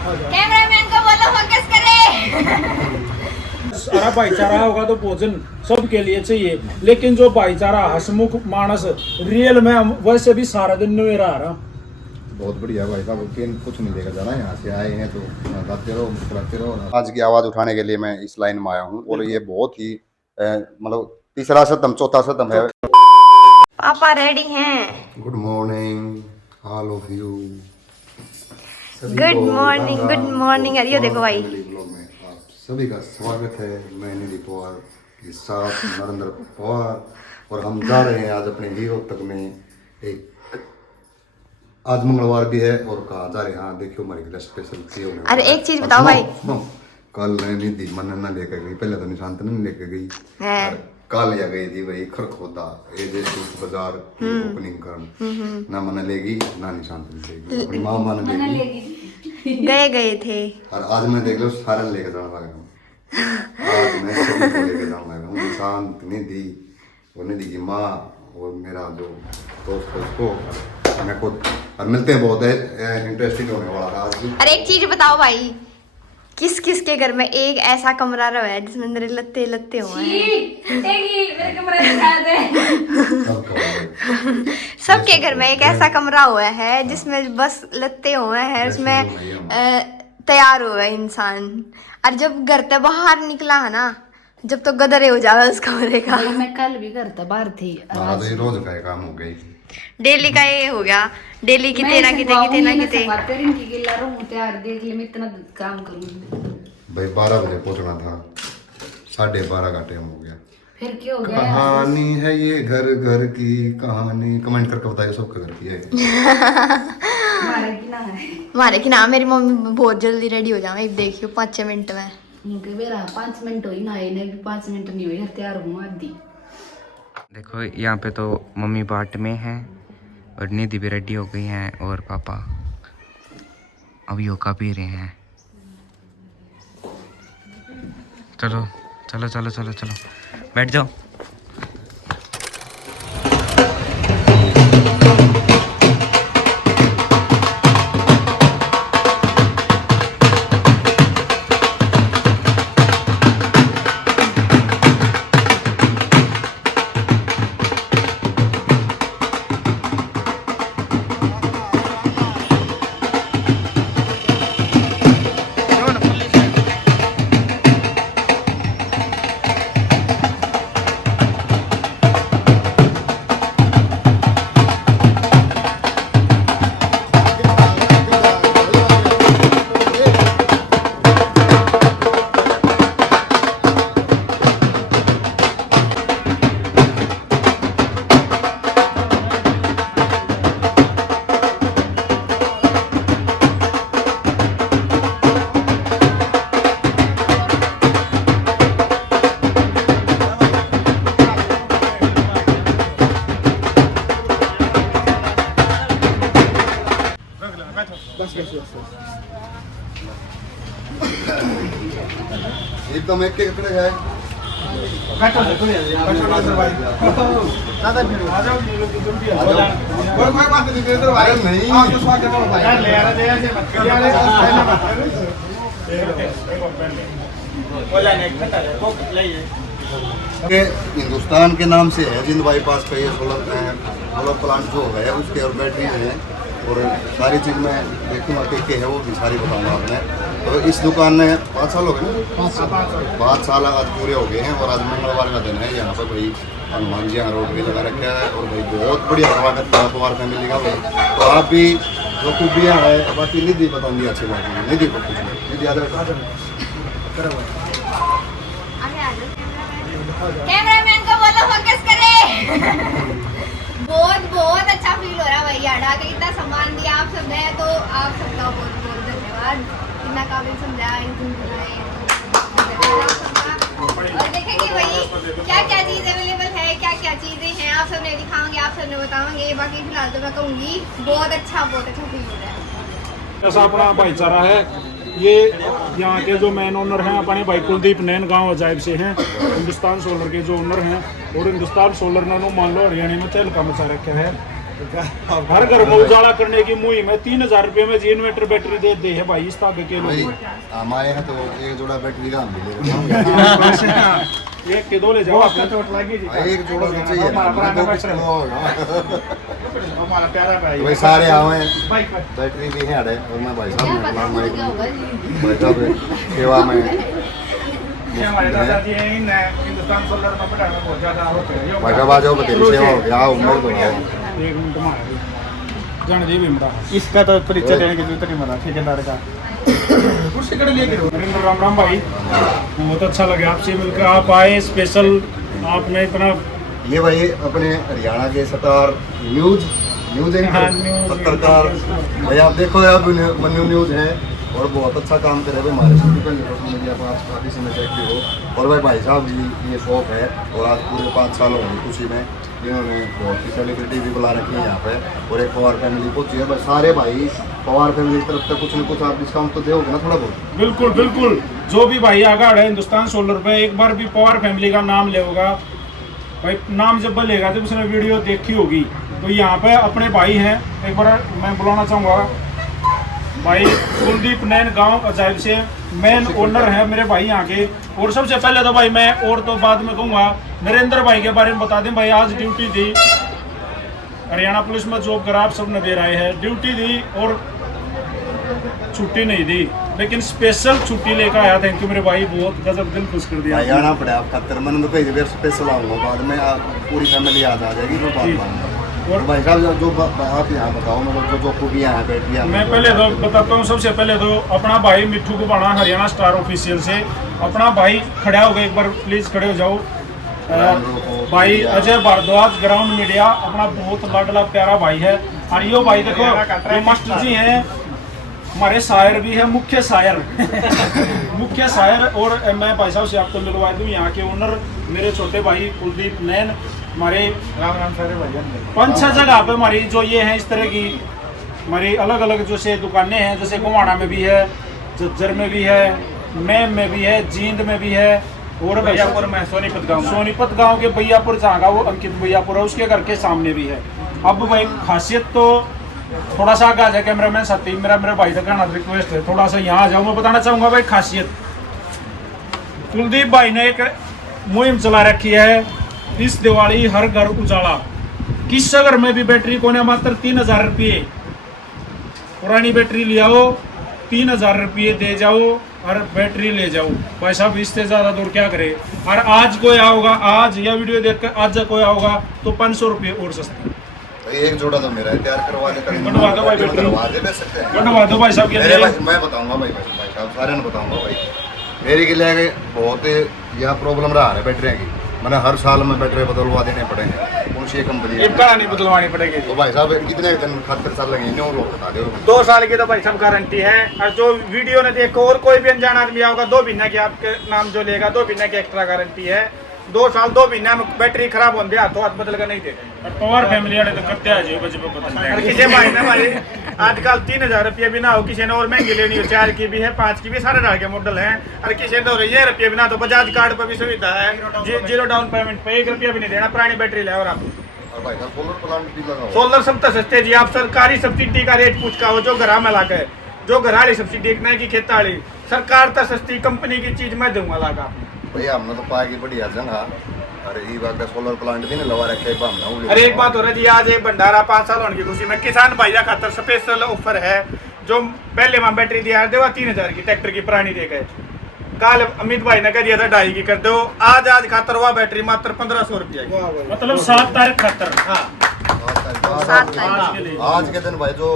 Cameraman को बोलो focus करे। सारा भाईचारा होगा तो भोजन सबके लिए चाहिए, लेकिन जो भाईचारा हसमुख मानस रियल में वैसे भी सारा दिन नवेरा आ रहा। बहुत बढ़िया भाई साहब, कुछ नहीं लेकर जाना, यहाँ से आए हैं तो गाते रहो मुस्कुराते रहो। आज की आवाज़ उठाने के लिए मैं इस लाइन में आया हूँ और ये बहुत ही मतलब तीसरा शतम चौथा शतम है। पापा रेडी हैं। Good morning all of you. Good morning. अरे ये देखो भाई, आप सभी का स्वागत है। मैं निधि पवार के साथ नरेंद्र पवार, और हम जा रहे हैं आज अपने हीरो तक में। एक आज मंगलवार भी है और कहा जा रहे हैं, हाँ देखियो हमारे लिए स्पेशल चीज होने। अरे एक चीज बताओ भाई, कल निधि मन ना लेकर गई, पहले तो निशांत ने लेकर गई, कल या गई थी भाई खरखोदा ये जैसे बाजार की ओपनिंग करन, ना मन लेगी ना निशांत ने लेगी, अपनी माँ मन लेगी। गए थे। और आज मैं देख लो सारा लेकर जाने लगा हूँ। आज मैं सभी को लेकर जाने लगा हूँ, निशांत, निधि और निधि की माँ और मेरा जो दोस्त है उसको, मैं खुद। और मिलते हैं, बहुत इंटरेस्टिंग होने वाला है आज भी। अरे एक चीज बताओ भाई, किस किस के घर में एक ऐसा कमरा रहा है जिसमें मेरे लत्ते लत्ते हुए हैं? सबके घर में एक ऐसा कमरा हुआ है जिसमें बस लत्ते हुए हैं, उसमें तैयार हुआ है इंसान। और जब घर से बाहर निकला है ना, जब तो गदरे हो जाएगा उस कमरे का। मैं कल भी घर से बाहर थी। रोज का काम हो गई, डेली का ये हो गया, डेली किते ना किते तैयार देख ले, मैं इतना काम करूंगी भाई 12 बजे पहुंचना था, 12:30 का टाइम हो गया। फिर क्या हो गया? कहानी है ये घर घर की कहानी। कमेंट करके बताइए सबके घर की है। हमारे की ना, मेरी मम्मी बहुत जल्दी रेडी हो जाएंगे, देखियो 5-6 मिनट में। मेरा 5 मिनट हो ही ना, इन्हें भी 5 मिनट नहीं हुई, तैयार हूँ आधी। देखो यहाँ पे तो मम्मी बाट में है और निधि भी रेडी हो गई हैं और पापा अब योगा पी रहे हैं। चलो चलो चलो चलो चलो बैठ जाओ। एकदम एक एक कड़े है। हिंदुस्तान के नाम से है जिंद बाईपास पे ये सोलर प्लांट जो हो गया उसके और बैटरी है और सारी चीज़ में देखूँगा के है वो भी सारी बताऊँगा आपने। तो इस दुकान में 5 साल हो गए ना, 5 साल आज पूरे हो गए हैं और आज मंगलवार का दिन है। यहाँ पर भाई हनुमान जी यहाँ रोड भी लगा रखा है और भाई बहुत बढ़िया स्वागत है पवार फैमिली का भाई। तो आप भी जो खूबियाँ है, बाकी निधि बताऊँगी अच्छी बात है। निधि को कुछ निधि याद रखा। कैमरामैन को बोलो फोकस करे। बहुत अच्छा फील हो रहा है भाई, यार आगे इतना सम्मान दिया आप सब ने, तो आप सबका बहुत बहुत धन्यवाद। इतना काबिल समझा और देखेंगे भाई क्या क्या चीज़ अवेलेबल है, क्या क्या चीज़ें हैं, आप सबने दिखाओगे, आप सबने बताओगे। बाकी फिलहाल तो मैं कहूँगी बहुत अच्छा फील हो रहा है। ऐसा अपना भाईचारा है। ये यहाँ के जो मेन ओनर हैं अपने भाई कुलदीप नैन गांव अजायब से हैं, हिंदुस्तान सोलर के जो ओनर हैं। और हिंदुस्तान सोलर ने मान लो हरियाणा में चहलका मचा रखा है। हर घर में उजाला करने की मुहिम है। 3000 रुपए में जी इन्वर्टर बैटरी दे है भाई इस ताकत के भाई लोग। हम आए हैं तो एक जोड़ा बैटरी का हम मिलेगा। एक के दो ले जाओ आपने। एक जोड़ा तो चाहिए, हमें दो कुछ कम होगा। हमारा प्यारा भाई तो भाई सारे आए हैं, बैटरी भी है अड़े, और मैं भाई साहब ने प्लान मारी भाई साहब सेवा में ये हमारे दादाजी हैं इन हिंदुस्तान सोलर में पढ़ाने में बहुत ज्यादा होते हैं। भाई साहब आ जाओ, तेरी सेवा हो गया, आओ उम्र तो आओ। एक मिनट मार जान दे भी मरा इसका तो परिचय देने की जरूरत नहीं बना ठेकेदार का। कुर्सी कड़ लेके नरेंद्र राम राम भाई, बहुत अच्छा लगा आपसे मिलकर। आप आए स्पेशल, आपने इतना ये भाई अपने हरियाणा के स्टार न्यूज हाँ, न्यूज़ पत्रकार भाई, आप देखो आप मन्यू न्यूज है और बहुत अच्छा काम कर रहे हैं हमारे सोशल मीडिया पर, आप काफ़ी समय से एक्टिव हो। और भाई साहब जी ये शौक है, और आज पूरे 5 साल हो गए खुशी में, इन्होंने बहुत सी सेलिब्रिटी भी बुला रखी है यहाँ पे, और एक पवार फैमिली पहुंची है। बस सारे भाई पवार फैमिली की तरफ से कुछ न कुछ आप डिस्काउंट तो दोगे ना थोड़ा बहुत? बिल्कुल बिल्कुल, जो भी भाई आगाड़ है हिंदुस्तान सोलर पे, एक बार भी पवार फैमिली का नाम ले होगा भाई, नाम जब बोलेगा जब उसने वीडियो देखी होगी, तो यहाँ पे अपने भाई हैं। एक बार मैं बुलाना चाहूँगा भाई कुलदीप नैन, गांव अजायब से मेन ओनर है मेरे भाई यहाँ के। और सबसे पहले तो भाई मैं और तो बाद में कहूँगा नरेंद्र भाई के बारे में बता दें। भाई आज ड्यूटी दी, हरियाणा पुलिस में जॉब करा, आप सबने दे रहे हैं, ड्यूटी दी और छुट्टी नहीं दी, लेकिन स्पेशल छुट्टी लेकर आया। थैंक यू मेरे भाई, बहुत गजब, दिल खुश कर दिया। भाई आना पड़े आप खातर, मैंने तो कई जगह स्पेशल आऊँगा, बाद में आप पूरी फैमिली याद आ जाएगी तो बात मानूंगा। और भाई साहब जो आप यहाँ बताओ, मतलब जो खूबियाँ हैं बैठिए। मैं पहले तो बताता हूँ, सबसे पहले तो अपना भाई मिट्ठू को बाणा हरियाणा स्टार ऑफिशियल से अपना भाई खड़ा हो गए, एक बार प्लीज खड़े हो जाओ। भाई अजय भारद्वाज ग्राउंड मीडिया, अपना बहुत लाडला प्यारा भाई है। और यो भाई देखो ये मास्टर जी हैं, हमारे शायर भी है, मुख्य शायर मुख्य शायर। और मैं भाई साहब से आपको मिलवा दूँ, यहाँ के ओनर मेरे छोटे भाई कुलदीप नैन, हमारे राम राम सारे भाई। 5-6 जगह पे हमारी जो ये हैं इस तरह की हमारी अलग अलग जैसे दुकानें हैं, जैसे गोवाड़ा में भी है, झज्जर में भी है, मैम में भी है, जींद में भी है, और भैयापुर में सोनीपत गांव के भैयापुर जहाँ का वो अंकित भैयापुर है, उसके घर के सामने भी है। अब भाई खासियत तो थोड़ा सा आगे आ जाए कैमरामैन साथी, मेरा भाई से कहना रिक्वेस्ट है, थोड़ा सा यहाँ आ जाओ। मैं बताना चाहूँगा भाई खासियत, कुलदीप भाई ने एक मुहिम चला रखी है, इस दिवाली हर घर उजाला। किस घर में भी बैटरी को ने मात्र 3000 रुपये, पुरानी बैटरी ले आओ, 3000 रुपये दे जाओ और बैटरी ले जाओ। भाई साहब इससे ज़्यादा दूर क्या करे। और आज कोई आओगा, आज यह वीडियो देखकर आज कोई आओगा तो 500 रुपये और सस्ता। एक जोड़ा तो मेरा है, तैयार करवा दे, बनवा दो भाई, करवा दे सकते हैं, बनवा दो भाई साहब। मेरे भाई मैं बताऊंगा भाई साहब सारे ने बताऊंगा भाई, मेरे के लिए बहुत यह प्रॉब्लम रहा है बैटरियों की। मैंने हर साल में बैटरी बदलवा देने पड़ेंगे, कौन सी कंपनी नहीं बदलवानी पड़ेगी। तो भाई साहब कितने दिन खातिर साल लगे, न्यू लोग बता दो। 2 साल की तो भाई सब गारंटी है। और जो वीडियो ने देखो और कोई भी अनजान आदमी आओगा, 2 महीने की आपके नाम जो लेगा 2 महीने की एक्स्ट्रा गारंटी है। 2 साल 2 महीने में बैटरी खराब होने हाथों हाथ बदल कर नहीं देते। पवार फैमिली वाले तो करते हैं जी, बजे और किसी भाई ने भाई आजकल 3000 रुपये भी ना हो, किसी ने और महंगी लेनी हो, 4 की भी है, 5 की भी, सारे तरह के मॉडल हैं। और किसी ने तो ये रुपये भी ना, तो बजाज कार्ड पर भी सुविधा है, 0 डाउन पेमेंट पे 1 रुपया भी नहीं देना, पुरानी बैटरी ले। और आप और भाई साहब सोलर प्लांट भी लगाओ, सोलर सब तो सस्ते जी। आप सरकारी सब्सिडी का रेट पूछ का हो, जो घर में लाकर जो घर वाली सब्सिडी एक नहीं की खेत वाली, सरकार तो सस्ती कंपनी की चीज मैं दूंगा लागा भैया हमने तो पाएगी बढ़िया जगह। अरे ये बात सोलर प्लांट भी नहीं लगा रखे हमने। अरे एक बात हो रही थी, आज ये भंडारा 5 साल होने की खुशी में किसान भाइयों खातर स्पेशल ऑफर है। जो पहले वहाँ बैटरी दिया देवा 3000 की ट्रैक्टर की पुरानी दे गए, कल अमित भाई ने कह दिया था 2.5 की कर दो, आज खातर हुआ बैटरी मात्र 1500 रुपया की, मतलब 7 तारीख खातर। हाँ आज के दिन भाई जो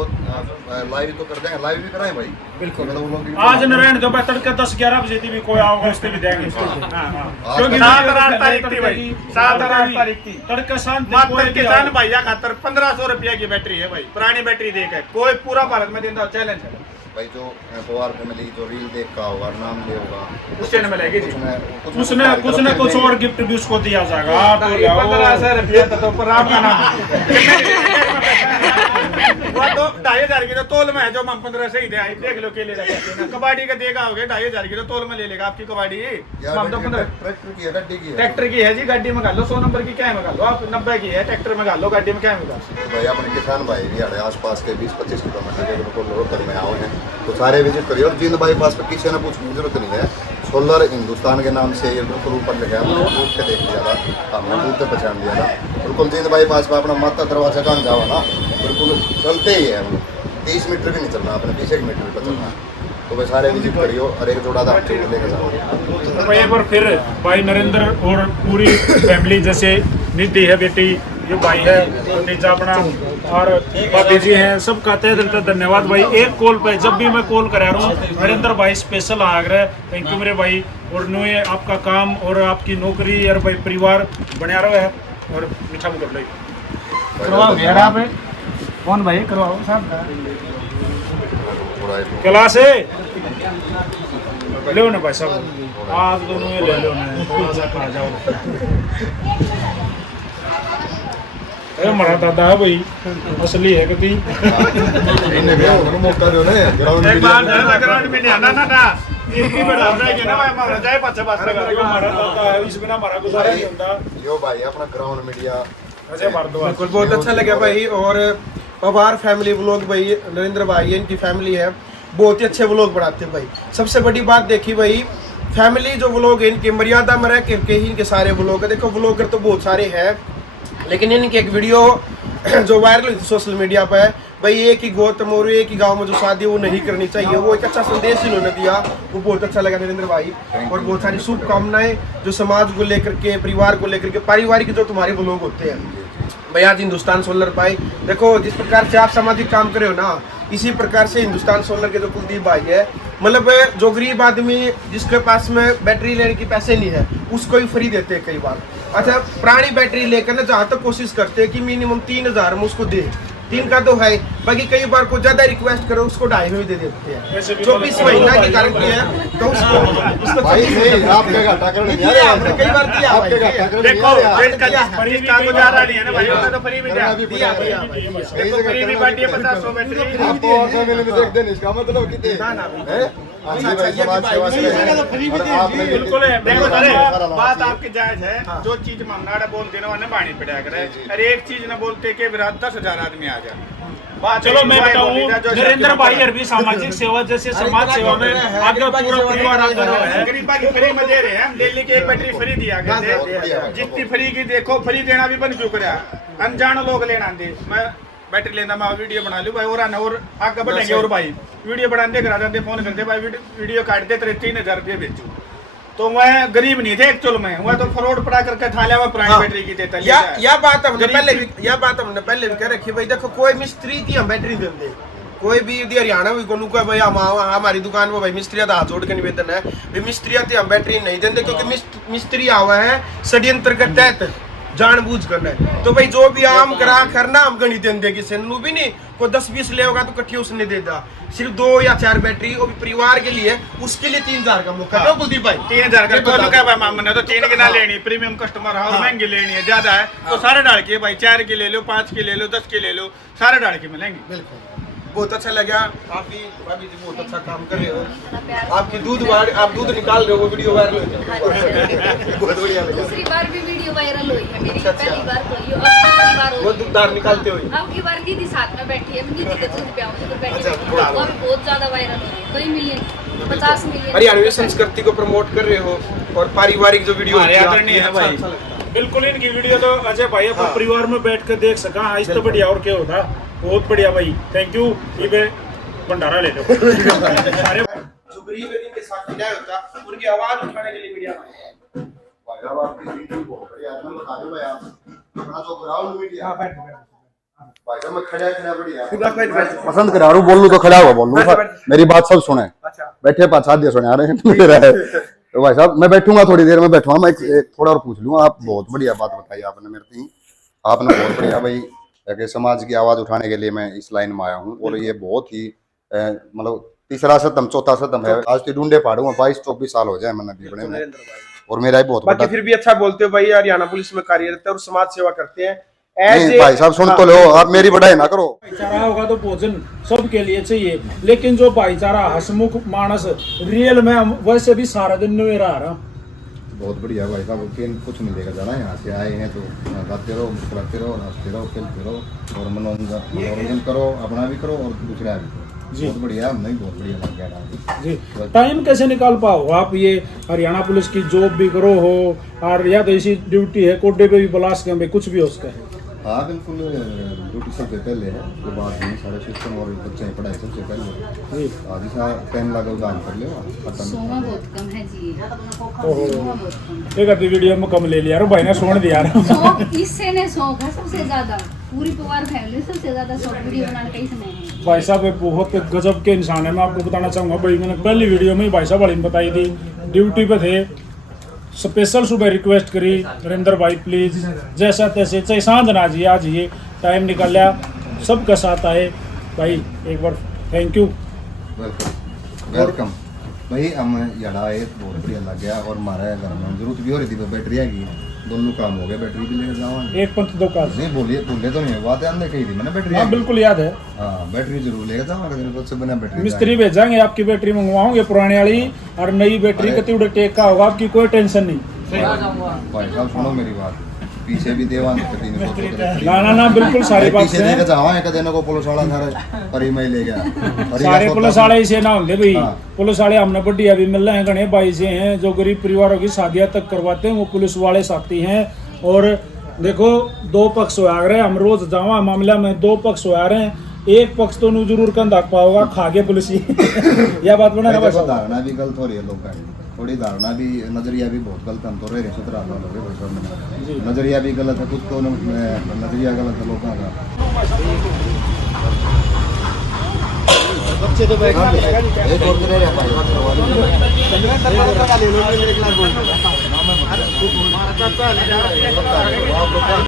लाइव तो कर देंगे, लाइव भी कराएं भाई बिल्कुल। आज नारायण जो तड़के 10-11 बजे भी कोई आओगे उससे भी देंगे। क्योंकि 7-8 तारीख थी भाई, 7-8 तारीख थी तड़के शांति मात्र किसान भैया खातर 1500 रुपया की बैटरी है भाई, पुरानी बैटरी देकर कोई पूरा भारत में देता चैलेंज है भाई। जो पवार फैमिली जो रील देख का होगा, नाम ले होगा, उससे न मिलेगी जी। कुछ न कुछ और गिफ्ट भी उसको दिया जाएगा। 1500 रुपया तो पर आपका नाम वो तो 2500 की तो तोल में है जो हम 15 से ही दे आई देख लो केले लगा के कबाड़ी का देगा होगे 2500 की तो तोल में ले लेगा आपकी कबाड़ी हम तो 15 ट्रैक्टर की है, गड्डी की है। ट्रैक्टर की है जी गाड़ी में लो 100 नंबर की क्या है में लो आप 90 की है ट्रैक्टर में लो गाड़ी में क्या है तो भाई अपने किसान भाई भी हमारे आसपास के 20-25 किलोमीटर के बिल्कुल रोहतक में आए हैं तो सारे विजिट करिए और जिंद बाईपास पर किसी ने पूछने की जरूरत नहीं है। सोलर हिंदुस्तान के नाम से ये बिल्कुल ऊपर लिखा है, हमने दूर के देख लिया था, हमने दूर से पहचान लिया था। बिल्कुल जिंद बाईपास पर अपना माता दरवाजा कहाँ जाओ ना बिल्कुल चलते ही है, हम 30 मीटर भी नहीं चलना, अपने 20 मीटर पर चलना है। तो वे सारे विजिट करियो और एक जोड़ा था लेकर जाओ। तो एक बार फिर भाई नरेंद्र और पूरी फैमिली जैसे निधि है बेटी, ये भाई है नीचा अपना और भाभी जी हैं, सब कहते हैं दिल से धन्यवाद भाई। एक कॉल पे जब भी मैं कॉल करा रहा हूँ नरेंद्र भाई स्पेशल आग्रह, थैंक यू मेरे भाई। और नो ये आपका काम और आपकी नौकरी और भाई परिवार बना रहा है और मीठा मुकबला करवाओ यार आप कौन भाई करवाओ साहब क्लास है लो ना भाई साहब, आज दोनों ये ले लो ना, थोड़ा सा खा जाओ। अरे हमारा दादा है भाई असली है कभी मौका दो ना एक बार ग्राउंड में नहीं आना ना ना इतनी बड़ा हो जाएगी ना भाई हमारा जाए पाछे पाछे हमारा दादा है, इस बिना हमारा गुजारा नहीं होता। यो भाई अपना ग्राउंड मीडिया अजय भारद्वाज बिल्कुल बहुत अच्छा लगा भाई। और पवार फैमिली व्लॉग भाई नरेंद्र भाई इनकी फैमिली है, बहुत ही अच्छे व्लॉग बनाते हैं भाई। सबसे बड़ी बात देखी भाई फैमिली जो व्लॉग है इनकी मर्यादा में रह करके ही इनके सारे व्लॉग है। देखो व्लॉगर तो बहुत सारे हैं लेकिन इनकी एक वीडियो जो वायरल हुई थी सोशल मीडिया पर भाई, एक ही गौतम और एक ही गांव में जो शादी वो नहीं करनी चाहिए, वो एक अच्छा संदेश इन्होंने दिया, वो बहुत अच्छा लगा नरेंद्र भाई। और बहुत सारी शुभकामनाएं जो समाज को लेकर के, परिवार को लेकर के, पारिवारिक जो तुम्हारे व्लॉग होते हैं भाई। आज हिंदुस्तान सोलर भाई देखो जिस प्रकार से आप सामाजिक काम कर रहे हो ना, इसी प्रकार से हिंदुस्तान सोलर के जो कुलदीप भाई है, मतलब जो गरीब आदमी जिसके पास में बैटरी लेने की पैसे नहीं है उसको ही फ्री देते हैं कई बार। अच्छा पुरानी बैटरी लेकर ना जहाँ तक कोशिश करते हैं कि मिनिमम 3000 में उसको दे, 3 का तो है, बाकी कई बार को ज्यादा रिक्वेस्ट करो उसको 2.5 में दे देते हैं। 24 महीना की गारंटी है तो उसको भाई नहीं आपके घाटा करने नहीं आ रहे, आपने कई बार दिया आपके घाटा करने नहीं देखो आ रहे। जिसका गुजारा नहीं है ना भाई उसने तो फ्री में दिया दिया देखो फ्री में बांटी है 500 बैटरी आपको और फैमिली में देख देने इसका मतलब कितने हैं? अच्छा, ये भी भाई बिल्कुल है। देखो अरे बात आपकी जायज है, जो चीज मामनाड़ा बोलते ना उन्हें बाणी पड़ा करे, अरे एक चीज ना बोलते कि विराट 10,000 आदमी आ जाए। चलो मैं बताऊं नरेंद्र भाई अरबी सामाजिक सेवा जैसे समाज सेवा में आगे पूरा परिवार आगे है। गरीबा की फ्री में दे रहे हैं, दिल्ली की एक बैटरी फ्री दिया गया, जितनी फ्री की देखो फ्री देना भी बंद क्यों करा, अनजान लोग लेना दे। मैं बैटरी लेना मैं वीडियो बना लूँ भाई और आना और आगे बढ़ेंगे और भाई वीडियो बनाते करा देते फोन करते भाई वीडियो काट दे तेरे 3000 रुपये बेचू। तो मैं गरीब नहीं थे एक्चुअल में, मैं तो फ्रॉड पड़ा करके था लिया पुरानी बैटरी की देता। या बात हमने पहले भी कह रखी भाई। देखो कोई मिस्त्री की हम बैटरी देते, कोई भी हरियाणा भी को लुका भाई हमारी दुकान में भाई मिस्त्रिया हाथ जोड़ के निवेदन है भाई मिस्त्रिया हम बैटरी नहीं देते, क्योंकि मिस्त्री आवा है षड्यंत्र के तहत जानबूझ करना है। तो भाई जो भी आम करा करना हम गणित देंगे किसी ने भी नहीं, कोई 10-20 ले होगा तो कट्ठी उसने दे दा, सिर्फ 2 या 4 बैटरी वो भी परिवार के लिए, उसके लिए 3000 का मौका है कुलदीप भाई। 3000 का तो क्या भाई मामने तो 3 की ना लेनी, प्रीमियम कस्टमर है और महंगी लेनी है ज्यादा है तो सारे डाल के भाई 4 की ले लो, 5 की ले लो, 10 की ले लो, सारे डाल के मिलेंगे। बिल्कुल बहुत अच्छा लगा। भाभी जी बहुत अच्छा काम कर रहे हो, आपकी आप दूध निकाल रहे हो, वो वीडियो वायरल हुई बहुत बढ़िया लगा। दूसरी बार भी वीडियो वायरल हुई है मेरी, अच्छा। पहली बार तो ये अब दूसरी बार वो दूधदार निकालते हुए अब की बार निधि साथ में बैठी है, निधि के दूध पे उधर बैठी अच्छा, बैठी है, वो अभी बहुत ज्यादा वायरल हो रही है, कई मिलियन 50 मिलियन हरियाणवी संस्कृति को प्रमोट कर रहे हो और पारिवारिक जो वीडियो हमारे यहाँ तो नहीं है भाई। बिल्कुल इनकी वीडियो तो अजय भाई अपने परिवार में बैठ कर देख सका, इस तो बढ़िया और क्या होता। बहुत बढ़िया भाई, थैंक यू। ये भंडारा ले लो सारे जो गरीब है जिनके साथ अन्याय होता उनकी आवाज उठाने के लिए मीडिया भाई साहब आपकी वीडियो बहुत बढ़िया है, मैं बता दूं भाई आप अपना जो ग्राउंड मीडिया भाई साहब मैं खड़ा बढ़िया पसंद करा रहा हूँ, बोल लूँ तो खड़ा हुआ बोल लूँ, मेरी बात सब सुने, बैठे 5-7 दिया सुने आ रहे हैं मेरा है। तो भाई साहब मैं बैठूंगा, थोड़ी देर में बैठूंगा, मैं एक थोड़ा और पूछ लूँ। आप बहुत बढ़िया बात बताई आपने मेरे को, आपने बहुत बढ़िया भाई कि समाज की आवाज उठाने के लिए मैं इस लाइन में आया हूँ और ये बहुत ही मतलब 3रा सतम 4था सतम है। आज तो ढूंढे पाड़ूंगा 22-24 साल हो जाए मैंने बीबड़े में और मेरा ही बहुत बाकी फिर भी अच्छा बोलते हो भाई, हरियाणा पुलिस में कार्यरत है और समाज सेवा करते हैं, नहीं भाई साहब सुन तो लो, आप मेरी बढ़ाई ना करो। भाईचारा होगा तो भोजन सबके लिए चाहिए, लेकिन जो भाईचारा हसमुख मानस रियल में हम वैसे भी सारा दिन में रह रहा। बहुत बढ़िया भाई साहब, कुछ नहीं लेकर जाना, यहाँ से आए हैं तो गाते रहो, मुस्कुराते रहो, हंसते रहो, खेलते रहो और मनोरंजन करो, अपना भी करो और दूसरा भी करो। जी। बहुत बढ़िया, नहीं बहुत बढ़िया लग गया जी, टाइम कैसे निकाल पाओ आप? ये हरियाणा पुलिस की जॉब भी करो हो और या तो इसी ड्यूटी है कोडे पे भी बलास के में कुछ भी हो उसका है। हाँ बिल्कुल, ड्यूटी सबसे पहले है, उसके बाद में सारे सिस्टम और बच्चे की पढ़ाई सबसे पहले। जी। आज सा टाइम लगा उदान कर लो, सोना बहुत कम है जी, ओहो, सोना बहुत कम। एक आधी वीडियो में कम ले लिया भाई ने सोन दिया शौक इससे ने शौक है सबसे ज्यादा, पूरी परिवार फैमिली सबसे ज्यादा शौक वीडियो बनाने का इसमें है। भाई साहब बहुत गजब के इंसान है, मैं आपको बताना चाहूँगा भाई, मैंने पहली वीडियो में ही भाई साहब वाली ने बताई थी, ड्यूटी पे थे, स्पेशल सुबह रिक्वेस्ट करी नरेंद्र भाई प्लीज जैसा तैसे चाहे सांझ ना जी आज ये टाइम निकाल लिया सबका साथ आए भाई, एक बार थैंक यू। वेलकम भाई, हम यहाँ आए बहुत बढ़िया लग गया और हमारा घर में जरूरत भी हो रही थी, बैटरी आ गई, दोनों काम हो गए, बैटरी भी लेकर जाऊँगा। एक पंथ दो काज। नहीं भूले तो नहीं, बात हमने कही थी मैंने, बैटरी हाँ बिल्कुल याद है। हाँ बैटरी जरूर लेकर जाऊँगा, से बना बैटरी मिस्त्री भेजाएंगे, आपकी बैटरी मंगवाओगे पुराने वाली और नई बैटरी कति टेक का होगा, आपकी कोई टेंशन नहीं। भाई साहब सुनो मेरी बात, पीछे भी देवान ना बिल्कुल सारी बात पीछे लेकर जावा एक दिन को पुलिस वाला सारे परी में ले गया, सारे पुलिस वाले इसे ना होंगे भाई। हाँ। पुलिस वाले हमने बढ़िया भी मिल रहे हैं, घने भाई से हैं जो गरीब परिवारों की शादियां तक करवाते हैं, वो पुलिस वाले साथी हैं। और देखो दो पक्ष हो रहे हैं, हम रोज जावा मामला में दो पक्ष हो रहे हैं, एक पक्ष तो नु जरूर कंधा पाओगा खा के पुलिस यह बात बना ना। धारणा भी गलत हो रही है लोगों की, थोड़ी धारणा भी, नजरिया भी बहुत गलत, हम तो रहे 17 साल हो गए भाई साहब, नजरिया भी गलत है, कुछ तो नजरिया गलत है लोगों का। बच्चे तो बैठ एक और करे रे भाई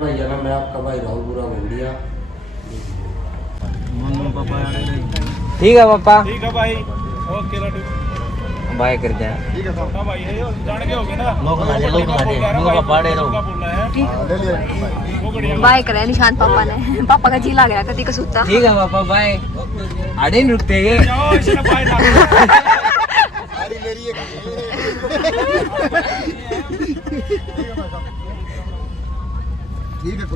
भैया मैं आपका भाई राहुल बुरा भूलिया। ठीक है पापा, ठीक है भाई, ओके लड्डू बाय कर जाए। ठीक है हाँ भाई, ये जान के हो गए ना बाय करे निशान पापा ने, पापा का जी लग रहा कति का सूता। ठीक है पापा बाय, आड़े नहीं रुकते ये। ठीक है